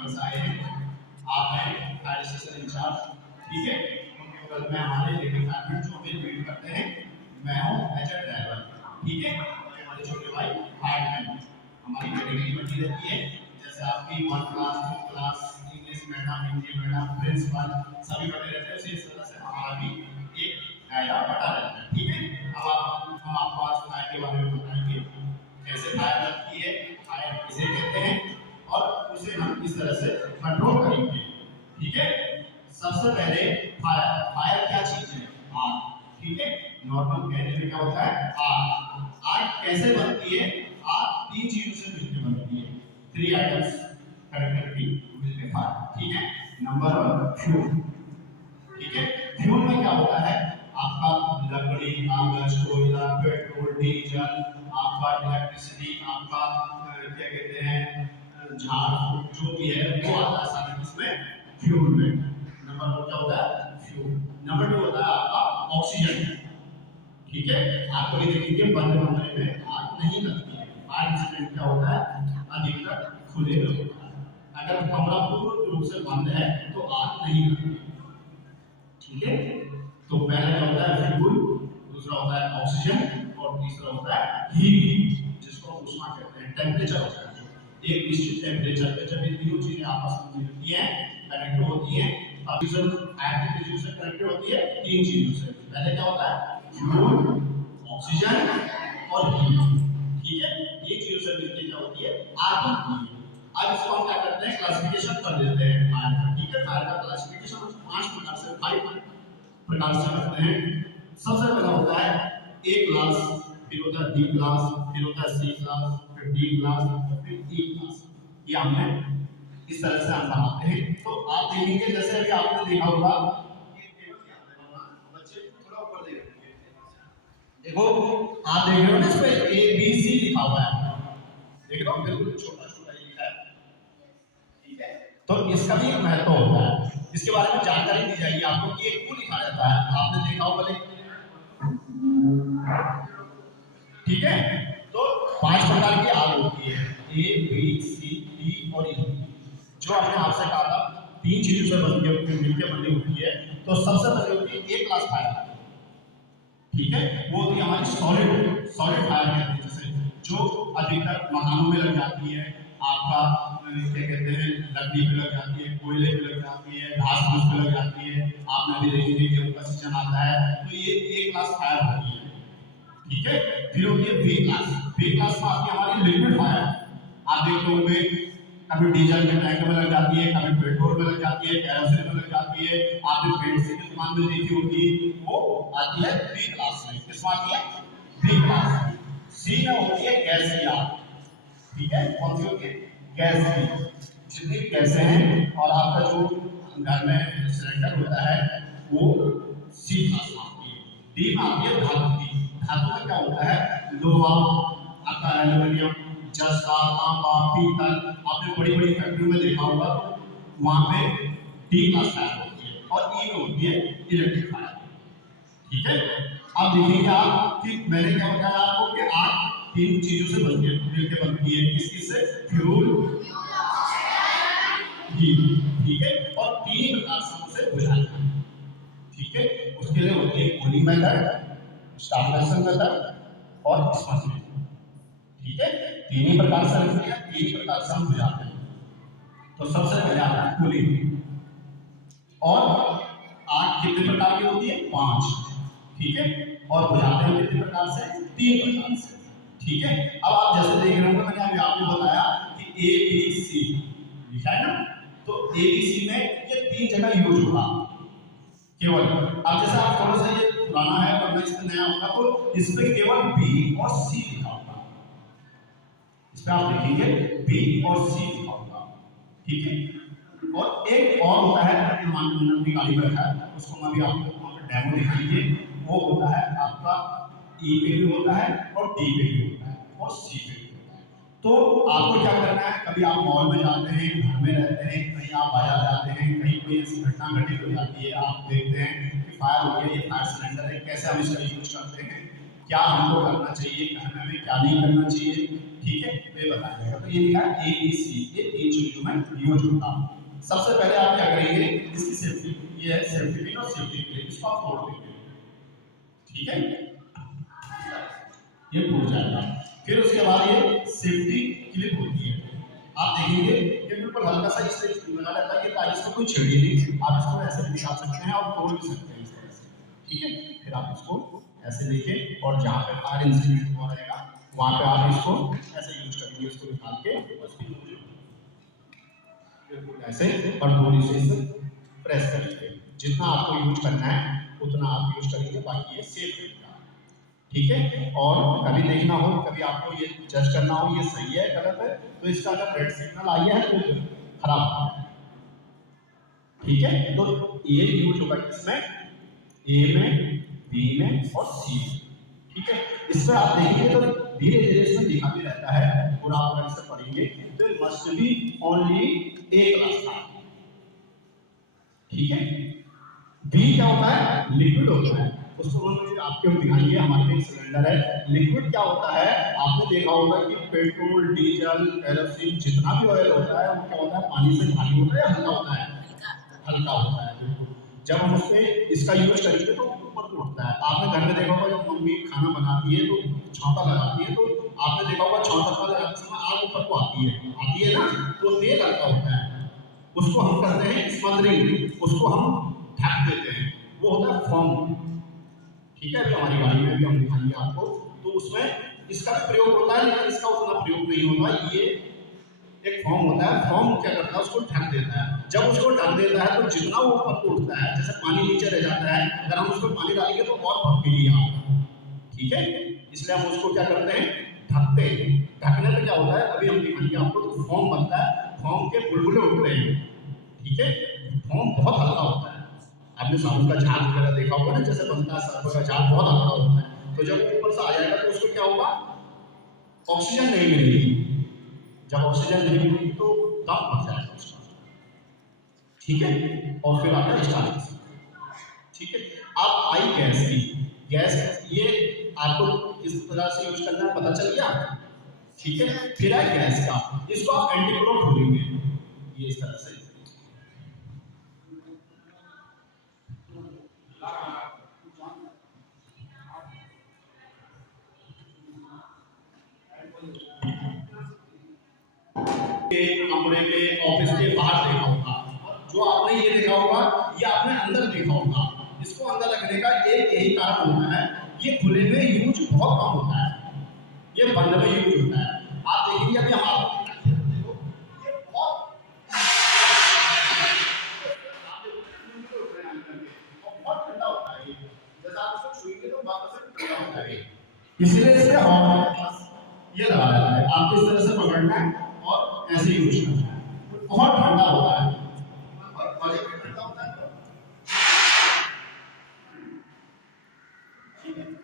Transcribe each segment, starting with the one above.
Members आए हैं, आप हैं फायर स्टेशन इंचार्ज, ठीक है। उनके बगल में हमारे लेडी फायरमैन जो हमें लीड करते हैं, मैं हूँ एज अ ड्राइवर, ठीक है। हमारे छोटे भाई फायरमैन, हमारी कैटेगरी बनी रहती है, जैसे आपकी 1 class 2 class, English madam, Hindi madam, principal सभी बने रहते हैं, उसी तरह से हमारा भी एक दायरा बटा रहता है, ठीक है। अब हम आपको आज फायर के बारे में बताएंगे, कैसे फायर लगती है, फायर किसे कहते हैं और उसे हम किस तरह से कंट्रोल करेंगे, ठीक है। सबसे पहले फायर, फायर क्या चीज है? आग, ठीक है। नॉर्मल कहने में क्या होता है? आग। आग कैसे बनती है? आग 3 चीजों से मिलकर बनती है, 3 आइटम्स कनेक्टिविटी मिलकर फायर, ठीक है। नंबर 1 फ्यूल, ठीक है। फ्यूल में क्या होता है? आपका लकड़ी, कागज, कोयला, पेट्रोल, डीजल, आपका इलेक्ट्रिसिटी, आपका क्या कहते हैं झाड़, जो भी है वो आता है सारे इसमें फ्यूल में। नंबर 1 क्या होता है? फ्यूल। नंबर 2 होता है आपका ऑक्सीजन, ठीक है। आप कभी देखेंगे बंद कमरे में आग नहीं लगती है, फायर इंसिडेंट क्या होता है? अधिकतर खुले में होता है। अगर कमरा पूर्ण रूप से बंद है तो आग नहीं लगती, ठीक है। तो पहला क्या होता है? फ्यूल, दूसरा होता है ऑक्सीजन और तीसरा होता है हीट, जिसको हम ऊष्मा कहते हैं। टेम्परेचर होता है, एक निश्चित टेम्परेचर पे जब ये तीनों चीजें आपस में मिलती हैं, कनेक्ट होती हैं, तभी सब आयनिक से कनेक्ट होती है 3 चीजों से। पहले क्या होता है? फ्यूल, ऑक्सीजन और हीट, ठीक है। ये चीजों से मिलकर क्या होती है? आग बनती है। अब इसको हम क्या करते हैं? क्लासिफिकेशन कर देते हैं फायर का, ठीक है। फायर का क्लासिफिकेशन 5 प्रकार से, 5 प्रकार से करते हैं। सबसे पहला होता है A क्लास, फिर होता है B क्लास, फिर होता है C क्लास, फिर D क्लास और फिर E क्लास। ये हमने इस तरह से हम बनाते हैं। तो आप देखेंगे जैसे अभी आपने देखा होगा, बच्चे थोड़ा ऊपर देखिए, देखो आप देख रहे हो ना, इस पे A B C लिखा हुआ है, देख रहे हो, बिल्कुल छोटा छोटा लिखा है, ठीक है। तो इसका भी एक महत्व होता है, इसके बारे में जानकारी दी जाएगी आपको कि ये क्यों लिखा जाता है। आपने देखा होगा भले, ठीक है। तो 5 प्रकार की आग होती है, ए बी सी डी और ई, जो हमने आपसे कहा था 3 चीजों से मिलकर बनी होती है। तो सबसे पहले होती है ए क्लास फायर, ठीक है। वो होती है हमारी सॉलिड, सॉलिड फायर कहते हैं, जैसे जो अधिकतर मकानों में लग जाती है, आपका क्या कहते हैं लकड़ी पे लग जाती है, कोयले पे लग जाती है, घास फूस पे लग जाती है। आपने भी देखी गेहूं का सीजन आता है तो ये ए क्लास फायर होती है, ठीक है। फिर होती है बी क्लास, बी क्लास में आती है हमारी लिक्विड फायर। आप देखते होंगे कभी डीजल के टैंक में लग जाती है, कभी पेट्रोल में लग जाती है, केरोसिन में लग जाती है। आपने पेंट की दुकान में देखी होगी, वो आती है बी क्लास में। किसमें आती है? B class. सी में होती है गैस की आग, ठीक है। कौन सी होती है? गैस की, जितनी भी गैसें हैं और आपका जो घर में सिलेंडर होता है वो सी क्लास में आती है। डी में आती है धातु की, धातु में क्या होता है? लोहा, आपका एल्यूमिनियम, जस्ता, तांबा, पीतल। आपने बड़ी बड़ी फैक्ट्रियों में देखा होगा तो वहां पे डी क्लास फायर होती है। और ई में होती है इलेक्ट्रिक फायर, ठीक है। अब देखिए आप कि मैंने क्या बताया आपको कि आग 3 चीजों से मिलकर बनती है, किस किस से? फ्यूल, ठीक है, और 3 प्रकार से उसे बुझाना है, ठीक है। उसके लिए होती है कूलिंग मेथड, स्टार्वेशन मेथड और स्मशिंग, ठीक है। 3 ही प्रकार से होती है, 3 ही प्रकार से हम बुझाते हैं। तो सबसे पहले आता है कूलिंग, और आग कितने प्रकार की होती है? 5, ठीक है। और बुझाते हैं कितने प्रकार से? 3 प्रकार से, ठीक है। अब आप जैसे देख रहे होंगे, मैंने अभी आपको बताया कि ए बी सी लिखा है ना, तो ए बी सी में ये 3 जगह यूज होगा केवल। अब जैसे आप थोड़ा सा ये पुराना है और मैं इसमें नया होगा तो इसमें केवल बी और सी लिखा होगा, इसमें आप देखेंगे बी और सी लिखा होगा, ठीक है। और एक और होता है अपनी गाड़ी में रखा है, उसको मैं भी आपको वहां पे डेमो दिखाएंगे। वो होता है आपका ई पे भी होता है और डी पे भी होता है और सी पे भी होता है। तो आपको क्या करना है? कभी आप मॉल में जाते हैं, घर में रहते हैं, कहीं आप बाजार जाते हैं, कहीं कोई ऐसी घटना घटित हो जाती है, आप देखते हैं कि फायर हो गया, ये फायर सिलेंडर है, कैसे हम इसका यूज करते हैं क्या हमको करना चाहिए, हमें क्या नहीं करना चाहिए, ठीक है, ये बताएगा। तो ये लिखा है ABC, ये 3 चीजों में यूज होता है। सबसे पहले आप क्या करेंगे, इसकी सेफ्टी, ये है सेफ्टी पिन और सेफ्टी क्लिप, इसको आप तोड़ देंगे, ठीक है, ये टूट जाएगा। फिर उसके बाद ये सेफ्टी क्लिप होती है, आप देखेंगे ये बिल्कुल हल्का सा इससे लगा रहता है कि ताकि इसको कोई छेड़े नहीं, आप इसको ऐसे भी निकाल सकते हैं और तोड़ भी सकते हैं इस तरह से, ठीक है। फिर आप इसको ऐसे देखें और जहाँ पे फायर इंसिडेंट हुआ रहेगा वहाँ पे आप इसको ऐसे यूज करेंगे, इसको निकाल के बिल्कुल ऐसे और गोली से इसे प्रेस करेंगे। जितना आपको यूज करना है उतना आप यूज करेंगे, बाकी ये सेफ रहेगा, ठीक है। और कभी देखना हो, कभी आपको ये जज करना हो ये सही है गलत है, तो इसका अगर रेड सिग्नल आ गया है तो खराब हो गया, ठीक है। तो ये यूज होगा किसमें, ए में, बी में और सी में, ठीक है। इसमें आप देखिए तो धीरे धीरे इसमें लिखा भी रहता है, पूरा आप से पढ़ेंगे तो मस्ट बी ओनली एक रास्ता, ठीक है। बी क्या होता है, लिक्विड होता है, उसको आपके दिखाएंगे। हमारे एक सिलेंडर है, लिक्विड क्या होता है, आपने देखा होगा कि पेट्रोल, डीजल, केरोसिन जितना भी ऑयल होता है वो क्या होता है, पानी से भारी होता है या हल्का होता है, हल्का होता है, बिल्कुल। जब हम उससे इसका यूज करेंगे तो ऊपर उठता है। आपने घर में देखा होगा जब मम्मी खाना बनाती है तो छौंका लगाती है, तो आपने देखा होगा छौंका लगाते समय आग ऊपर को आती है ना, तो तेल हल्का होता है, उसको हम करते हैं स्मदरिंग, उसको हम ढक देते हैं, वो होता है फॉर्म, ठीक है। अभी हमारी गाड़ी में भी हम दिखाएंगे आपको, तो उसमें इसका भी प्रयोग होता है लेकिन इसका उतना प्रयोग नहीं होता। ये एक फॉर्म होता है, फॉर्म क्या करता है, उसको ढक देता है। जब उसको ढक देता है तो जितना वो ऊपर उठता है, जैसे पानी नीचे रह जाता है, अगर हम उसको पानी डालेंगे तो और भड़केगी आग, ठीक है। इसलिए हम उसको क्या करते हैं, ढकते हैं। ढकने पे क्या होता है, अभी हम दिखाएंगे आपको, तो फॉर्म बनता है, फॉर्म के बुलबुले उठ रहे हैं, ठीक है। फॉर्म बहुत हल्का होता है, आपने साबुन का झाग वगैरह देखा होगा ना, जैसे बनता है सर्फ का झाग, बहुत हल्का होता है। तो जब ऊपर से आ जाएगा तो उसको क्या होगा, ऑक्सीजन नहीं मिलेगी, जब ऑक्सीजन नहीं मिलेगी तो दम मर जाएगा उसका, ठीक है। और फिर आता है स्टार्टिंग, ठीक है। अब आई गैस की, गैस ये आपको किस तरह से यूज करना है पता चल गया, ठीक है। फिर है गैस का, इसको आप एंटीक्लोट खोलेंगे, ये इस तरह से के कमरे के ऑफिस के बाहर देखा होगा, जो आपने ये देखा होगा ये आपने अंदर देखा होगा। इसको अंदर रखने का एक यही कारण होता है, ये खुले में यूज बहुत कम होता है, ये बंद में यूज होता है। आप देखिए अभी हम आपको बहुत ठंडा होता है, जैसा आप इसको छुएंगे तो वापस से ठंडा होता है, इसीलिए इसे हवा ये लगा रहता है। आपको इस तरह से पकड़ना है और ऐसे यूज करना है, बहुत ठंडा होता है और मजे में ठंडा होता है।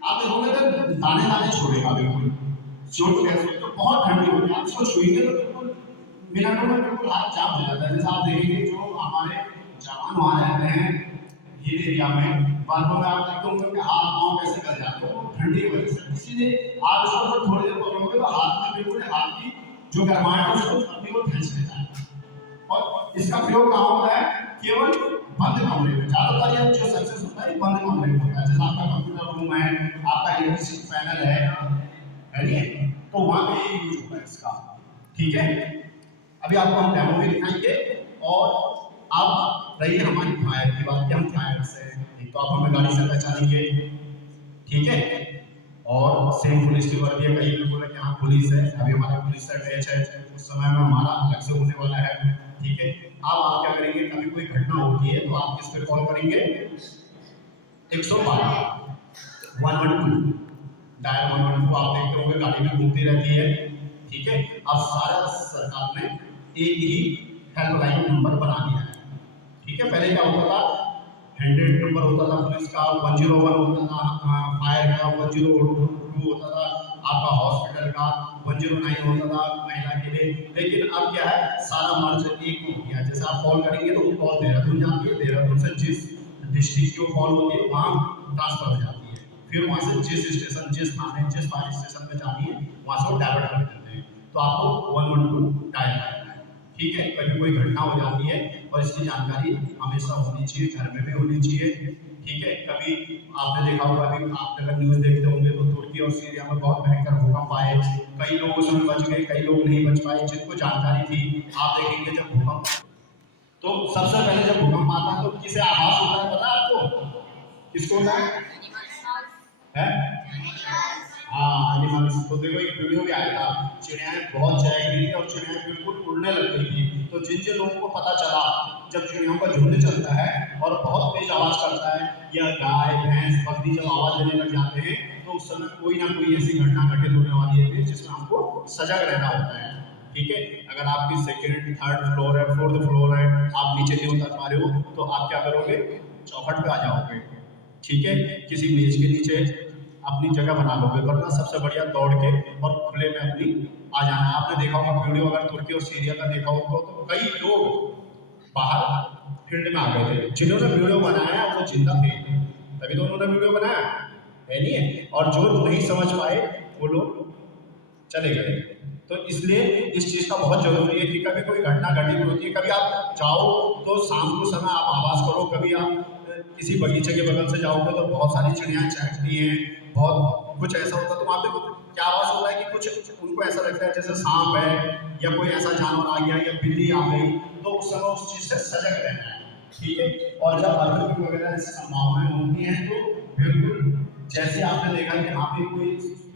आप देखोगे तो दाने दाने छोड़ेगा बिल्कुल, जो गैस तो बहुत ठंडी होती है, आप इसको छुएंगे तो बिल्कुल मिनटों में बिल्कुल हाथ जाम हो जाता है। जैसे आप देखेंगे जो हमारे जवान वहाँ रहते हैं हिल एरिया में, बातों में आप देखते होंगे कि हाथ पाँव कैसे कर जाते हैं ठंडी की वजह से, इसीलिए आप इसको थोड़ी देर पकड़ोगे तो हाथ में बिल्कुल हाथ की जो गर्माहट है उसको अपनी को खींच लेता है। और इसका प्रयोग कहाँ होता है, केवल बंद कमरे में, ज्यादातर ये जो सक्सेस होता है बंद कमरे में होता है। जैसे आपका कंप्यूटर रूम है, आपका इलेक्ट्रिक पैनल है, तो वहां पे ये यूज होता है इसका, ठीक है। अभी आपको हम डेमो में दिखाएंगे और अब रही हमारी फायर की बात, हम फायर से तो आप हमें गाड़ी से पहचानेंगे, ठीक है। और सेम पुलिस की वर्दी है, कहीं पे बोला कि हाँ पुलिस है, अभी हमारा पुलिस से अटैच है, उस समय में हमारा अलग से होने वाला है, ठीक है। अब आप क्या करेंगे, कभी कोई घटना होती है तो आप किस पे कॉल करेंगे, 112 112 डायल 112 को आप देखते होंगे गाड़ी में घूमती रहती है, ठीक है। अब सारा सरकार ने एक ही हेल्पलाइन नंबर बना दिया है, ठीक है। पहले क्या होता था, 100 नंबर होता था पुलिस का, 101 होता था फायर का, 102 होता था आपका हॉस्पिटल का, 109 होता था महिला के लिए। लेकिन अब क्या है, सारा मर्ज एक हो गया। जैसे आप कॉल करेंगे तो कॉल देहरादून जाती है, देहरादून से जिस डिस्ट्रिक्ट की कॉल होती है वहाँ ट्रांसफर हो जाती है, फिर वहाँ से जिस स्टेशन, जिस थाने, जिस फायर स्टेशन पे जानी है वहाँ से वो डाइवर्ट कर देते हैं। तो आपको 112 डायल करना है, ठीक है। कभी कोई घटना हो जाती है और इसकी जानकारी हमेशा होनी चाहिए, घर में भी होनी चाहिए, ठीक है। कभी आपने देखा होगा, अभी आप अगर न्यूज़ देखते होंगे तो तुर्की और सीरिया में बहुत भयंकर भूकंप आए, कई लोग उसमें बच गए, कई लोग नहीं बच पाए। जिनको जानकारी थी, आप देखेंगे जब भूकंप, तो सबसे पहले जब भूकंप आता है तो किसे आभास होता है पता है आपको? किसको होता है? हाँ, एनिमल्स। तो देखो एक वीडियो भी आया था, चिड़ियाएं बहुत चहक रही थी और चिड़ियाएं बिल्कुल उड़ने लग गई थी। तो जिन जिन लोगों को पता चला जब चिड़ियों का झुंड चलता है और बहुत तेज आवाज करता है, या गाय भैंस बकरी जब आवाज देने लग जाते हैं, तो उस समय कोई ना कोई ऐसी घटना घटित होने वाली है जिसमें हमको सजग रहना होता है, ठीक है। अगर आपकी सेकंड थर्ड फ्लोर है, फोर्थ फ्लोर है, आप नीचे नहीं उतर पा रहे हो, तो आप क्या करोगे? चौखट पे आ जाओगे, ठीक है। किसी मेज के नीचे अपनी जगह बना लोगे, वरना सबसे बढ़िया दौड़ के और खुले में अपनी आ जाना है। आपने देखा होगा वीडियो, अगर तुर्की और सीरिया का देखा होगा तो कई लोग बाहर फील्ड में आ गए थे। जिन्होंने वीडियो बनाया वो जिंदा थे, तभी तो उन्होंने वीडियो बनाया है, नहीं है। और जो नहीं समझ पाए वो लोग चले गए। तो इसलिए इस चीज का बहुत जरूरी है कि कभी कोई घटना घटित होती है, कभी आप जाओ तो शाम को समय आप आवाज करो, कभी आप किसी बगीचे के बगल से जाओगे तो बहुत सारी चिड़ियाएं चहकती हैं, बहुत कुछ ऐसा होता है, तो वहाँ पे क्या आवाज होता है कि कुछ उनको ऐसा लगता है जैसे सांप है या कोई ऐसा जानवर आ गया या बिल्ली आ गई, तो उस समय उस चीज से सजग रहना है, ठीक है। और जब अर्थक्वेक वगैरह ऐसी संभावनाएं होती हैं तो बिल्कुल जैसे आपने देखा कि यहाँ पे कोई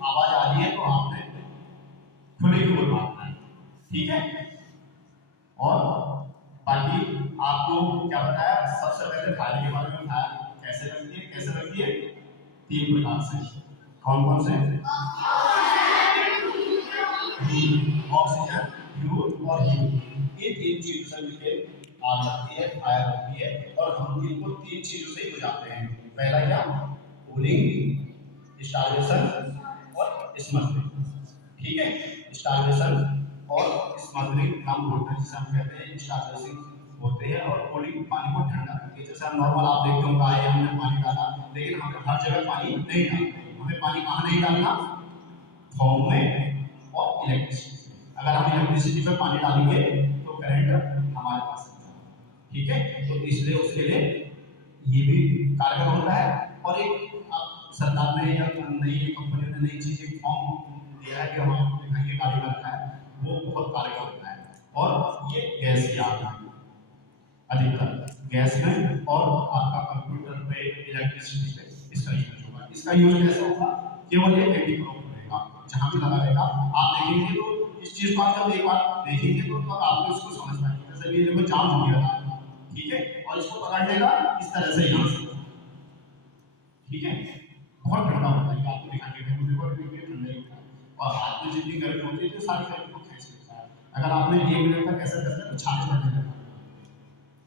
आवाज आ रही है तो आपने खुले की ओर भागना है, ठीक है। और बाकी आपको क्या बताया, सबसे पहले फायर के बारे में बताया, कैसे लगती है, कैसे लगती है? 3 प्रकार से। कौन कौन से? ऑक्सीजन, फ्यूल और हीट। ये 3 चीजों से मिलकर आग लगती है, फायर होती है, और हम इनको 3 चीजों से ही बुझाते हैं। पहला क्या? कूलिंग, स्टार्वेशन और स्मगलिंग, ठीक है। स्टार्वेशन और स्मगलिंग कम वोल्टेज जिसे हम कहते हैं स्टार्वेशन होते हैं, और कूलिंग पानी को ठंडा करके। जैसे हम नॉर्मल आप देखते होंगे आए हमने पानी डाला, लेकिन हमें हर जगह पानी नहीं डालना। हमें पानी कहाँ नहीं डालना? फॉर्म में और इलेक्ट्रिसिटी। अगर हम इलेक्ट्रिसिटी पे पानी डालेंगे तो करंट हमारे पास आ जाएगा, ठीक है। तो इसलिए उसके लिए ये भी कारगर होता है। और एक सरकार ने या नई कंपनी ने नई चीज फॉर्म दिया है कि हम घर की गाड़ी में रखा है, वो बहुत कारगर होता है। और ये गैस की आग है, अधिकतर गैस में और आपका कंप्यूटर पे, इलेक्ट्रिसिटी पे इसका यूज होगा। इसका यूज कैसे होगा? केवल ये टेक्निकल रहेगा, जहां भी लगा रहेगा आप देखेंगे तो इस चीज को आप जब एक बार देखेंगे तो तब आपको इसको समझ पाएंगे। जैसे ये देखो जाम हो गया था, ठीक है, और इसको पकड़ने का इस तरह से यहाँ से, ठीक है। बहुत ठंडा होता है, आपको दिखाएंगे देखो कितनी ठंडा होता है, और हाथ में जितनी गर्मी होती है तो सारी गर्मी को खींच लेता है। अगर आपने 1 मिनट तक ऐसा करना है तो छाछ करने लगेगा,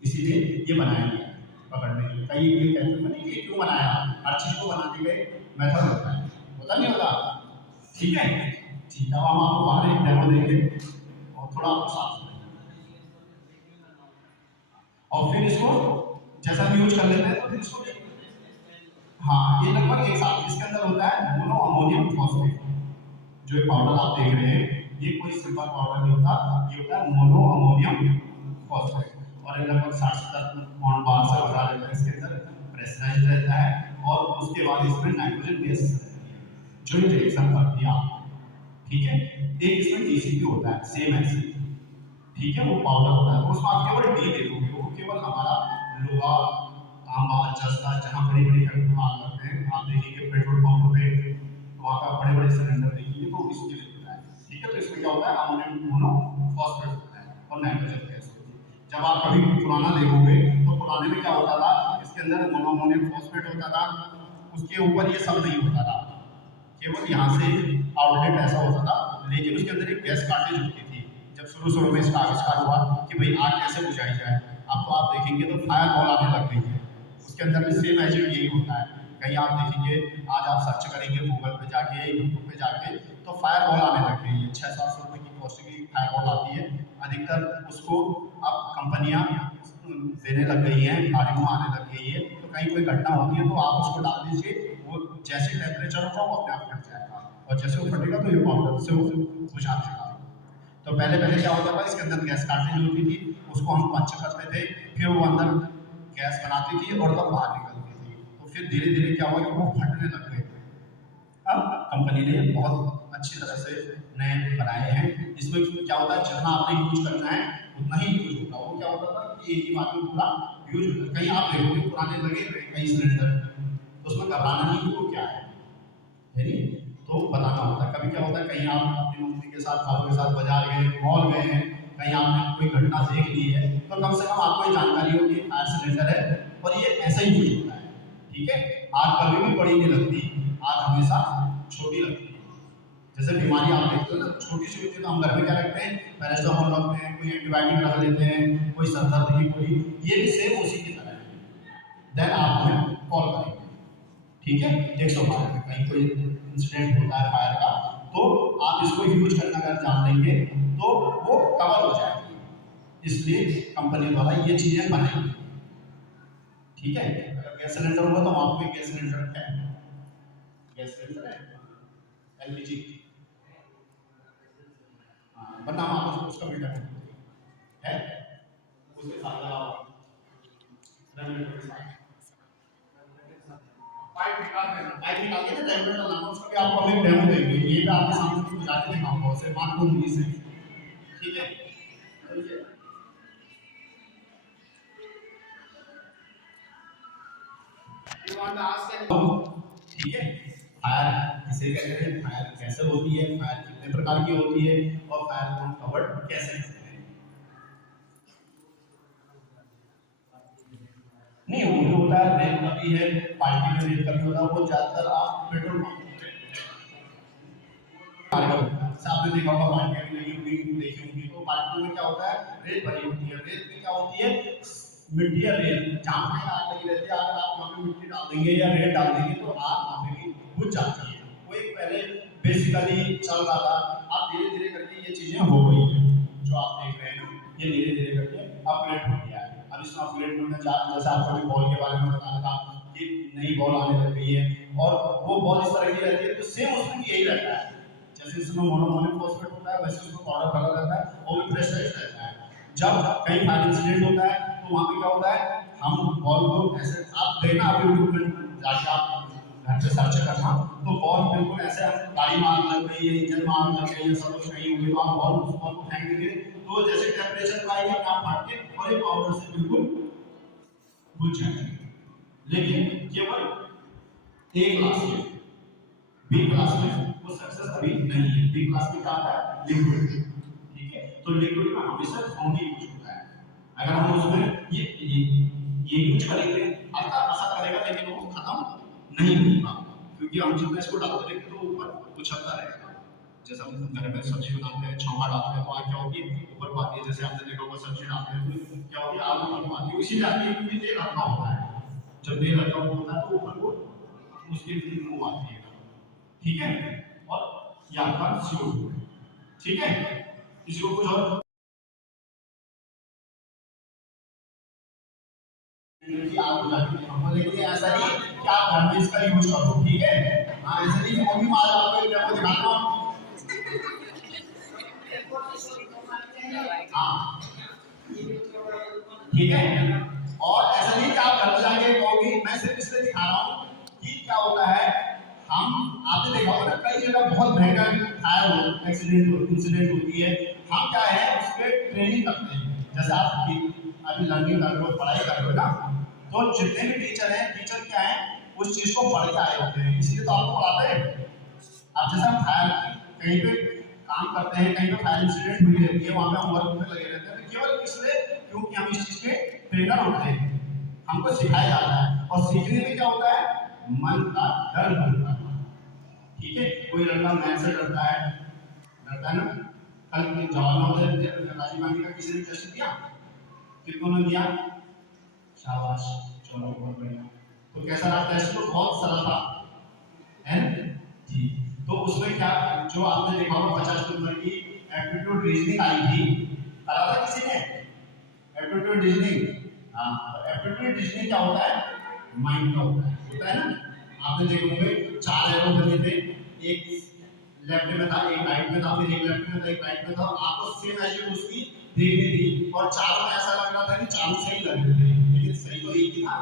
इसीलिए ये बनाया गया पकड़ने के लिए। कई ये कहते हैं ये क्यों बनाया? हर चीज को बनाने के मेथड होता है, होता नहीं होता, ठीक है। ठीक है, हम आपको बाहर एक डेमो देंगे और थोड़ा आपको साफ और फिर इसको जैसा भी यूज कर लेते हैं तो फिर इसको, हाँ, ये लगभग एक साथ। इसके अंदर होता है मोनो अमोनियम फॉस्फेट। जो ये पाउडर आप देख रहे हैं ये कोई सिंपल पाउडर नहीं होता, ये होता है मोनो अमोनियम फॉस्फेट। और ये लगभग 60-70 पाउंड बार से भरा रहता है, इसके अंदर प्रेशराइज्ड रहता है, और उसके बाद इसमें नाइट्रोजन गैस जो ये रिएक्शन करती है, ठीक है। एक इसमें टीसीपी होता है, सेम ऐसे, ठीक है, वो पाउडर होता है। तो उसमें आप केवल डी देखोगे, वो केवल हमारा लोहा, तांबा, जस्ता, जहाँ बड़ी बड़ी फैक्ट्री आग लगते हैं, आप देखिए पेट्रोल पंप पे वहाँ का बड़े बड़े सिलेंडर देखिए तो इसके लिए होता है, ठीक है। तो इसमें क्या होता है? अमोनियम मोनोफॉस्फेट होता है और नाइट्रोजन गैस होती है। जब आप कभी पुराना देखोगे तो पुराने में क्या होता था? इसके अंदर मोनोअमोनियम फॉस्फेट होता था, उसके ऊपर ये सब नहीं होता था, केवल यहाँ से आउटलेट ऐसा होता था, लेकिन उसके अंदर एक गैस कार्टेज होती थी। जब शुरू में इसका आविष्कार हुआ कि भाई आग कैसे बुझाई जाए, अब तो आप देखेंगे तो फायर बॉल आने लग गई है, उसके अंदर भी सेम एजेंट यही होता है। कहीं आप देखेंगे, आज आप सर्च करेंगे गूगल पे जाके, यूट्यूब पे जाके, तो फायर बॉल आने लग गई है। 600-700 रुपये की कॉस्ट की फायर बॉल आती है, अधिकतर उसको अब कंपनियां देने लग गई हैं, गाड़ियों में आने लग गई है। तो कहीं कोई घटना होती है तो आप उसको डाल दीजिए, वो जैसे टेम्परेचर होगा वो अपने आप फट जाएगा, और जैसे वो फटेगा तो ये पाउडर से वो बुझा देगा। तो पहले पहले क्या होता था, इसके अंदर गैस कार्टेज होती थी, उसको हम पंच करते थे, फिर वो अंदर गैस बनाती थी और तब बाहर निकलती थी। तो फिर धीरे धीरे क्या हुआ कि वो फटने लग गए। अब कंपनी ने बहुत अच्छी तरह से नए बनाए हैं, इसमें क्या होता है जितना आपने यूज करना है उतना ही यूज होगा। वो क्या होता था कि एक ही बार में पूरा यूज होता है। कहीं आप देखोगे पुराने लगे हुए कई सिलेंडर, तो उसमें घबराना नहीं कि वो क्या है नहीं, तो बताना होता है। कभी क्या होता है कहीं आप अपनी मम्मी के साथ पापा के साथ बाजार गए, मॉल गए हैं, कहीं आपने कोई घटना देख ली है, तो कम से कम आपको ये जानकारी हो कि फायर सिलेंडर है और ये ऐसा ही यूज होता है। ठीक है, आग कभी भी बड़ी नहीं लगती, आग हमेशा छोटी लगती है। जैसे बीमारी आप देखते हो ना छोटी सी होती है, तो हम घर में क्या रखते हैं, पैरासिटामोल रखते हैं, कोई एंटीबायोटिक रख लेते हैं, कोई सर दर्द की गोली, ये भी सेम उसी की तरह है। देन आप हमें कॉल करेंगे, ठीक है, 112 पे कहीं कोई इंसिडेंट होता है फायर का, तो आप इसको यूज करना अगर जान लेंगे तो वो कवर हो जाएगी। इसलिए कंपनी द्वारा ये चीजें बनाई, ठीक है। अगर गैस सिलेंडर होगा तो वहां पे गैस सिलेंडर है, गैस सिलेंडर है एलपीजी, वरना आप उसका मीटर है उसके साथ लगाओ पाइप निकाल के ना डायमीटर लगाना, उसका भी आपको अभी डेमो देंगे, ये भी आपके सामने कुछ जाके दिखाऊंगा उसे मान को उंगली से, ठीक है। ठीक है, फायर किसे कहते हैं, फायर कैसे होती है, फायर कितने प्रकार की होती है, और फायर को हम कवर कैसे करते हैं। नहीं वो भी होता है, रेत का भी है, पार्टी में रेत का भी होता है, वो ज्यादातर आप पेट्रोल पंप आपने देखा होगा पार्टियां भी लगी हुई देखी होंगी, तो पार्टियों में क्या होता है रेत भरी होती है, रेत में क्या होती है मिट्टी या रेत, जहाँ पे आग लगी रहती है, अगर आप वहाँ पे मिट्टी डाल देंगे या रेत डाल देंगे तो आग वहाँ पे भी बुझ जाती है। वो एक पहले बेसिकली चल रहा था, अब धीरे धीरे करके ये चीजें हो गई है, जो आप देख रहे हैं ये धीरे धीरे करके अपग्रेड हो गया है। अब इसमें अपग्रेड होने जैसे आपको भी बॉल के बारे में बताया था कि नई बॉल आने लग गई है, और वो बॉल इस तरह की रहती है, तो सेम उसमें भी यही रहता है, जैसे इसमें मोनोमोनिक फॉस्फेट होता है वैसे उसमें पाउडर कलर रहता है और भी प्रेशराइज्ड रहता है। जब कहीं फायर इंसिडेंट होता है तो वहाँ पे क्या होता है, हम बॉल को ऐसे आप देखना, आप यूट्यूब में जाके आप घर पे सर्च करना, तो बॉल बिल्कुल ऐसे गाड़ी मार लग गई है, इंजन मार लग गई है, सब कुछ नहीं हुई, तो आप बॉल उस बॉल को फेंक देंगे, तो जैसे टेम्परेचर का आएगा आप फट के और ये पाउडर से बिल्कुल बुझ जाएगा। लेकिन केवल ए क्लास में, बी क्लास में वो सक्सेस अभी नहीं है। बी क्लास में क्या आता है लिक्विड, ठीक है, तो लिक्विड में हमेशा फाउंडी यूज होता है। अगर हम उसमें ये यूज करेंगे ऐसा करेगा, लेकिन वो खत्म नहीं होगा, क्योंकि हम जितना इसको डालते रहेंगे तो ऊपर उछलता रहेगा। जैसे हम घर में सब्जी बनाते हैं, छौंका डालते हैं, तो आग क्या होगी ऊपर को आती है, जैसे आपने देखा होगा सब्जी डालते हैं तो क्या होगी आग ऊपर को आती है, इसीलिए आती है क्योंकि तेल हल्का होता है, जब तेल हल्का होता है तो ऊपर को उसकी मुंह आती है, ठीक है। और ये आपका CO2 है, ठीक है। किसी को कुछ और आप हमको देखिए ऐसा नहीं कि आप घर में इसका यूज करो, ठीक है। हाँ ऐसा नहीं कि मम्मी मार आपको आपको दिखाता हूँ, हाँ ठीक है। और ऐसा नहीं कि आप घर में जाके कहोगे, मैं सिर्फ इसलिए दिखा रहा हूँ कि क्या होता है, हम आपने देखा होगा कई जगह बहुत भयंकर फायर इंसिडेंट होती है, हम क्या है उस पर ट्रेनिंग करते हैं। जैसे आप अभी लर्निंग कर रहे हो, पढ़ाई कर रहे हो ना, तो जितने भी टीचर हैं, टीचर क्या है उस चीज को पढ़ के आए होते हैं, इसलिए तो आपको पढ़ाते हैं। अब जैसे हम फायर कहीं पे काम करते हैं, कहीं पे फायर इंसिडेंट हुई रहती है, वहाँ पे हम वर्क में लगे रहते हैं, तो केवल इसलिए क्योंकि हम इस चीज के ट्रेनर होते हैं, हमको सिखाया जाता है, और सीखने में क्या होता है मन का डर बनता है, ठीक है। कोई लड़का मैथ से डरता है ना, कल जवाहरलाल राजीव गांधी का किसी ने टेस्ट दिया, कितनों ने दिया, शाबाश, चलो बहुत बढ़िया। तो कैसा रहा टेस्ट, तो बहुत सरल था, है जी। तो उसमें क्या जो आपने देखा होगा 50 नंबर की एप्टीट्यूड रीजनिंग आई थी, करा था किसी ने एप्टीट्यूड रीजनिंग। हाँ, तो एप्टीट्यूड रीजनिंग क्या होता है, माइंड का होता है ना। आपने देखे होंगे 4 एरो बने थे, एक लेफ्ट में था, एक राइट में था, फिर एक लेफ्ट में था, एक राइट में था। आपको सेम वैल्यू उसकी देखनी थी और चारों में ऐसा लग रहा था कि चारों सही लग रहे थे, लेकिन सही तो एक ही था,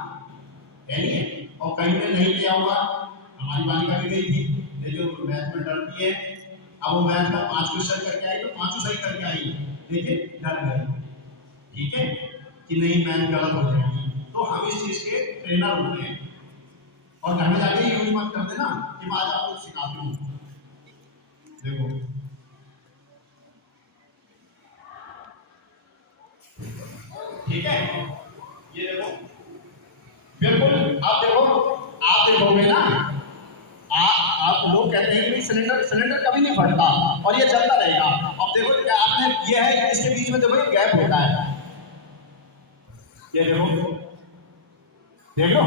है नहीं? और कहीं ने नहीं किया होगा, हमारी बालिका भी गई थी, लेकिन मैथ में डरती है। अब वो मैथ में 5 क्वेश्चन करके आई तो 5 सही करके आई, लेकिन डर गई, ठीक है, कि नहीं मैथ गलत हो जाएगी। तो हम इस चीज के ट्रेनर होते हैं और घर में जाके यूज मत करते ना कि मैं आज आपको सिखाती हूँ। देखो ठीक है, ये देखो बिल्कुल, आप देखोगे ना, आप लोग कहते हैं कि सिलेंडर कभी नहीं फटता और ये चलता रहेगा। अब देखो क्या आपने ये है, इसके बीच में देखो ये गैप होता है, ये देखो देख लो,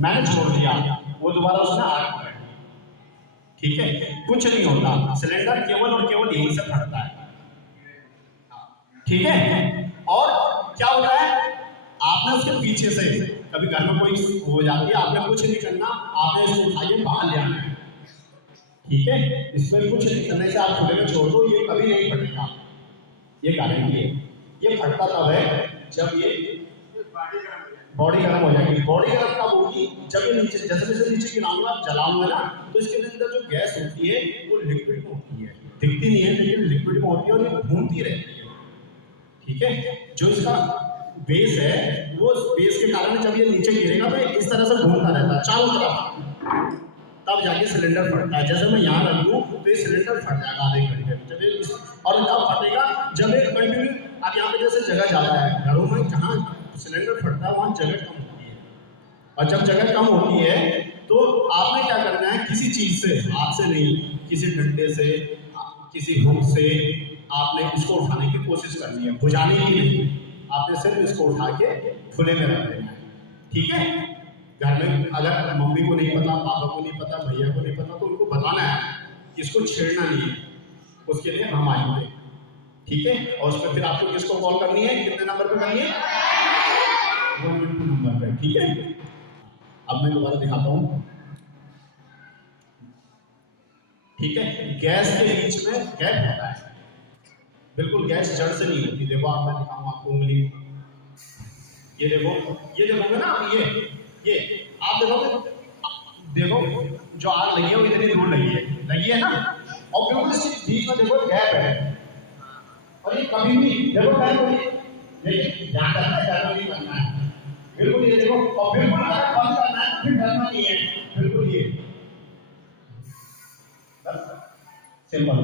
मैंने छोड़ दिया, वो दोबारा उसने आग पकड़ ली, ठीक है, कुछ नहीं होता, सिलेंडर केवल और केवल यहीं से फटता है, ठीक है। और क्या होता है, आपने उसके पीछे से कभी घर में कोई हो जाती है, आपने कुछ नहीं करना, आपने इसको उठाइए बाहर ले आना है, ठीक है, इसमें कुछ नहीं करने से आप खुले में छोड़ दो, ये कभी नहीं फटेगा, ये गारंटी है। ये फटता तब है जब ये बॉडी गर्म हो जाएगी। बॉडी गर्म कब होगी, जब ये नीचे जैसे नीचे गिराऊंगा, आप जलाऊंगा ना, तो इसके अंदर जो गैस होती है वो लिक्विड में होती है, दिखती नहीं है लेकिन लिक्विड में होती है और ये घूमती रहती है, ठीक है। जो इसका बेस है, वो बेस के कारण जब ये नीचे गिरेगा तो इस तरह से घूमता रहता है चारों तरफ, तब जाके सिलेंडर फटता है। जैसे मैं यहाँ रख दूँ तो ये सिलेंडर फट जाएगा आधे घंटे में, जब ये और कब फटेगा, जब एक कंटिन्यू, अब यहाँ पे जैसे जगह ज़्यादा है घरों में, जहाँ सिलेंडर फटता है वहाँ जगह कम होती है, और जब जगह कम होती है तो आपने क्या करना है, किसी चीज़ से, हाथ से नहीं, किसी डंडे से, किसी हुक से आपने इसको उठाने की कोशिश करनी है, बुझाने की नहीं, आपने सिर्फ इसको उठा के खुले में रख देना है, ठीक है। घर में अगर मम्मी को नहीं पता, पापा को नहीं पता, भैया को नहीं पता, तो उनको बताना है, इसको छेड़ना नहीं है, उसके लिए हम आएंगे, ठीक है। और उसमें फिर आपको किसको कॉल करनी है, कितने नंबर पे करनी है, 112 नंबर पे, ठीक है। अब मैं दोबारा दिखाता हूँ, ठीक है। गैस के बीच में गैप होता है, बिल्कुल गैस जड़ से नहीं होती। देखो आप, मैं दिखाऊँ आपको उंगली, ये देखो, ये देखोगे ना, ये आप देखोगे, देखो जो आग लगी है वो इतनी दूर लगी है ना, और बिल्कुल इस बीच में देखो गैप है, और ये कभी भी देखो गैप हो, लेकिन ध्यान रखना है, डरना नहीं करना है, बिल्कुल ये देखो, और बिल्कुल अगर बंद करना है तो फिर डरना नहीं है, बिल्कुल ये सिंपल,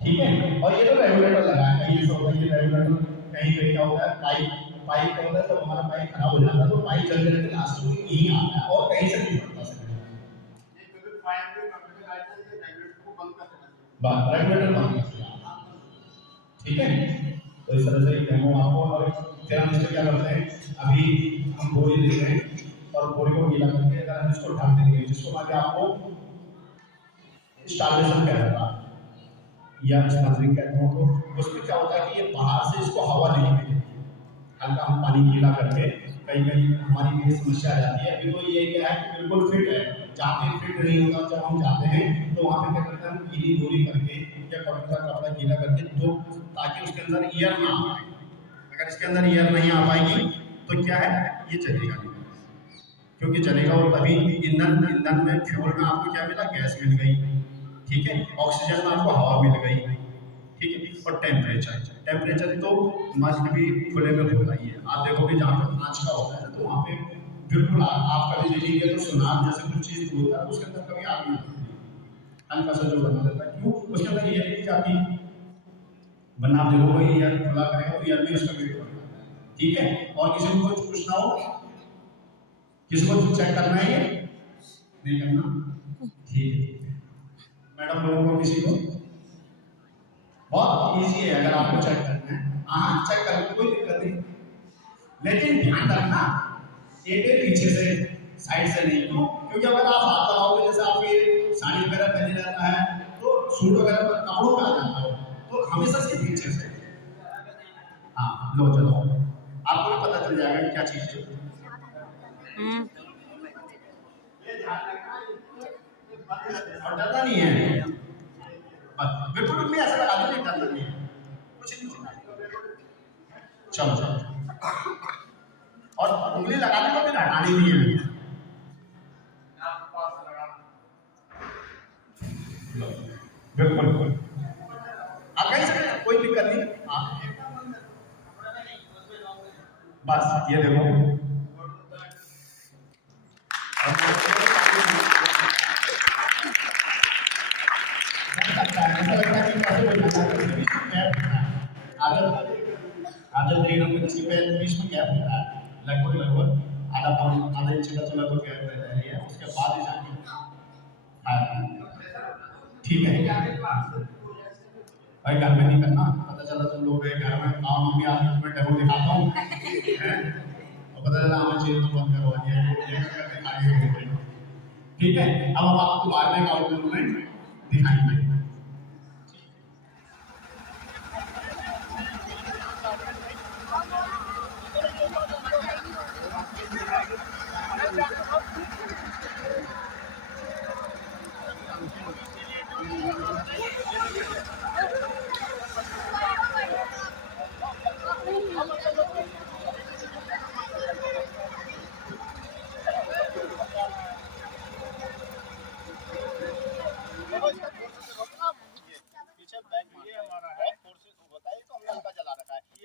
ठीक है। और ये तो रेगुलेटर लगा है, कहीं ऐसा होता है ये रेगुलेटर, कहीं कहीं क्या होता है, पाइप क्या होता है, जब हमारा पाइप खराब हो जाता है तो पाइप चलते रहते लास्ट में यही आता है, और कहीं से नहीं पड़ता रेगुलेटर बंद कर दिया, ठीक है। तो इस तरह से डेमो आपको, और फिर हम इसमें क्या करते हैं, अभी हम बोरी ले रहे हैं और बोरी को गीला करके अगर हम इसको ढक देंगे, जिसको आगे आपको स्टार्वेशन कहता था या स्टार्विंग कहते हो, तो उसमें क्या होता है कि ये बाहर से इसको हवा नहीं मिलेगी, हल्का हम पानी गीला करके, कहीं कहीं हमारी ये समस्या आ जाती है। अभी तो ये क्या है कि बिल्कुल फिट है, जहाँ पे फिट नहीं होता, जब हम जाते हैं तो वहाँ पे क्या करते हैं, हम गीली बोरी करके या कपड़ा कपड़ा गीला करके, तो ताकि उसके अंदर एयर ना आए, अगर इसके अंदर एयर नहीं आ पाएगी तो क्या है, ये चलेगा नहीं, क्योंकि चलेगा और तभी ईंधन में, फ्यूल में आपको क्या मिला, गैस मिल गई, ठीक है, ऑक्सीजन में आपको हवा मिल गई, ठीक है। और टेम्परेचर तो मस्ट भी खुले में होता ही है। आप देखोगे जहाँ पे कांच का होता है तो वहाँ पे बिल्कुल आप कभी देखेंगे तो सुनार जैसे कुछ चीज़ होता है, उसके अंदर कभी आग नहीं होती, हल्का सा जो बना रहता है, क्यों, उसके अंदर एयर नहीं जाती, वरना आप देखोगे एयर खुला करेगा तो एयर में उसका वेट बढ़ जाता है, ठीक है। और किसी को कुछ पूछना हो, किसी को चेक करना है, ये नहीं करना, ठीक है मैडम, लोगों को किसी को बहुत इजी है, अगर आपको चेक करना है, हाँ चेक करने कोई दिक्कत नहीं, लेकिन ध्यान रखना टेढ़े पीछे से, साइड से नहीं, क्यों, क्योंकि अगर आप हाथ लगाओगे, जैसे आपकी साड़ी वगैरह पहने रहता है तो सूट वगैरह पर कपड़ों पे आ जाता हो, तो हमेशा से पीछे से, हाँ लो चलो, आपको भी पता चल जाएगा कि क्या चीज़ है। और डरना नहीं है, बस बिल्कुल उंगली ऐसे लगा दो, नहीं डरना नहीं है, कुछ नहीं होगा। चलो और उंगली लगाने को भी हटानी नहीं है, बिल्कुल आप कहीं से कोई दिक्कत नहीं। बस ये देखो आधा 3 इंच के बीच में गैप होता है, लगभग आधा इंच का तो लगभग गैप रहता है, उसके बाद ही जाके ठीक है। भाई घर में नहीं करना, पता चला तुम लोग घर में काम मम्मी आज मैं डेमो दिखाता हूँ और पता चला हमें चेंज तो बंद करवा दिया, ठीक है। अब हम आपको बाद में एक आउट मूवमेंट दिखाएंगे।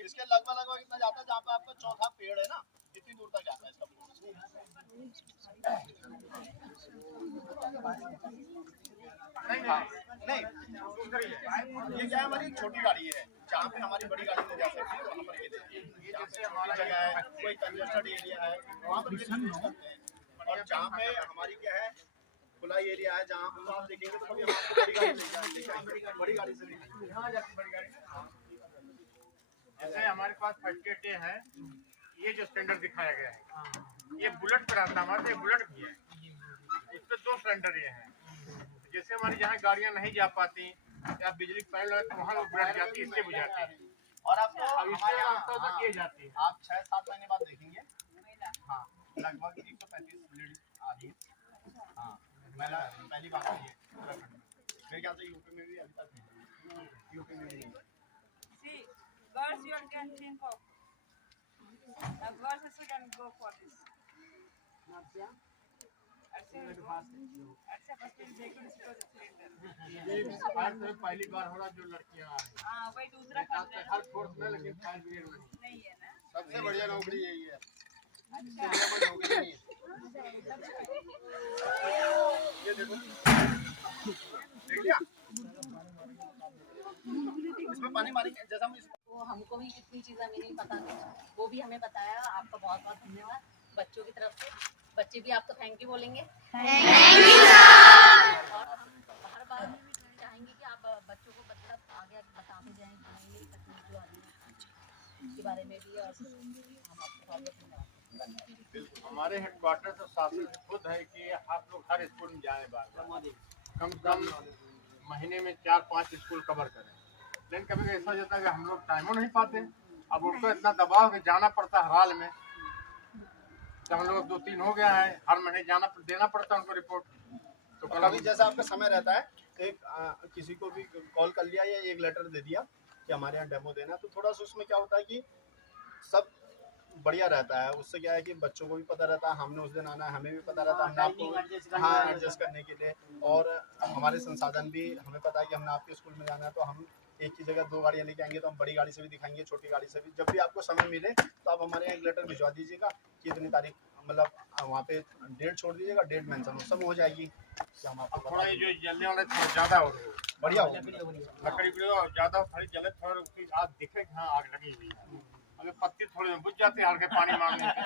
इसके लगभग इतना जाता है जहाँ पे आपका चौथा पेड़ है ना, इतनी दूर तक जाता है इसका। नहीं ये क्या है, हमारी छोटी गाड़ी है, जहाँ पे हमारी बड़ी गाड़ी नहीं जा सकती वहाँ पर ये जैसे हमारी जगह है, कोई कंजेस्टेड एरिया है वहाँ पर यूज करते हैं। और जहाँ पे हमारी क्या है खुला एरिया है, जहाँ तो आप देखेंगे तो कभी हमारी बड़ी गाड़ी नहीं जाएगी, बड़ी गाड़ी से नहीं यहाँ जाती बड़ी गाड़ी। जैसे हमारे पास फर्स्ट एड है, ये जो स्टैंडर्ड दिखाया गया है ये बुलेट पर आता है, हमारे ये बुलेट भी है, इस पे 2 स्टैंडर्ड ये हैं। जैसे हमारी जहाँ गाड़ियाँ नहीं जा पाती या बिजली पैनल लगे तो वहाँ वो बुलेट जाती है, इससे बुझाती है। और आपको हमारे यहाँ ये जाती है, आप 6-7 महीने बाद देखेंगे हाँ लगभग 135 बुलेट आ रही है। हाँ पहली बात है ये मेरे ख्याल से यूपी में भी अभी तक नहीं, यूपी में भी नहीं। Girls, you can think of. Girls also can go for this. पहली बार हो रहा जो लड़कियाँ हाँ वही दूसरा हर फोर्स में, लेकिन फायर ब्रिगेड में नहीं है ना। सबसे बढ़िया नौकरी यही है। अच्छा नौकरी नहीं है। ये देखो इसमें पानी मारेंगे जैसा हम वो हमको भी कितनी चीज़ें हमें नहीं पता थी, वो भी हमें बताया। आपका बहुत बहुत धन्यवाद बच्चों की तरफ से। बच्चे भी आपको थैंक यू बोलेंगे। और हम हर बार में भी चाहेंगे कि आप बच्चों को मतलब आगे बताते जाएं कि ये तकनीक जो आ रही है इसके बारे में भी, और हम आपको बहुत धन्यवाद। हमारे हेडक्वार्टर से शासन खुद है कि आप लोग हर स्कूल में जाएं, बार कम से कम महीने में 4-5 स्कूल कवर करें। लेकिन कभी ऐसा हो जाता है कि हम लोग टाइम नहीं पाते, अब उनको इतना दबाव में जाना पड़ता है हाल में, तो हम लोग 2-3 हो गया है, हर महीने देना पड़ता है उनको रिपोर्ट। तो कभी जैसा आपका समय रहता है एक किसी को भी कॉल कर लिया या एक लेटर दे दिया कि हमारे यहाँ डेमो देना, तो थोड़ा सा उसमें क्या होता है कि सब बढ़िया रहता है। उससे क्या है कि बच्चों को भी पता रहता है हमने उस दिन आना है, हमें भी पता रहता है हमने आपको हाँ एडजस्ट करने के लिए, और हमारे संसाधन भी हमें पता है कि हमने आपके स्कूल में जाना है, तो हम एक ही जगह 2 गाड़ियाँ लेके आएंगे, तो हम बड़ी गाड़ी से भी दिखाएंगे, छोटी गाड़ी से भी। जब भी आपको समय मिले तो आप हमारे यहाँ एक लेटर भिजवा दीजिएगा कि इतनी तारीख, मतलब वहाँ पे डेट छोड़ दीजिएगा, डेट मेंशन सब हो जाएगी। हम आपको थोड़ा ये जो जलने वाला थोड़ा ज़्यादा हो बढ़िया हो लकड़ी ज़्यादा थोड़ी जले, थोड़ा उसकी आग दिखे कि हाँ आग लगी हुई है, अगर पत्ती थोड़ी बुझ जाती है हल्के पानी मारने से।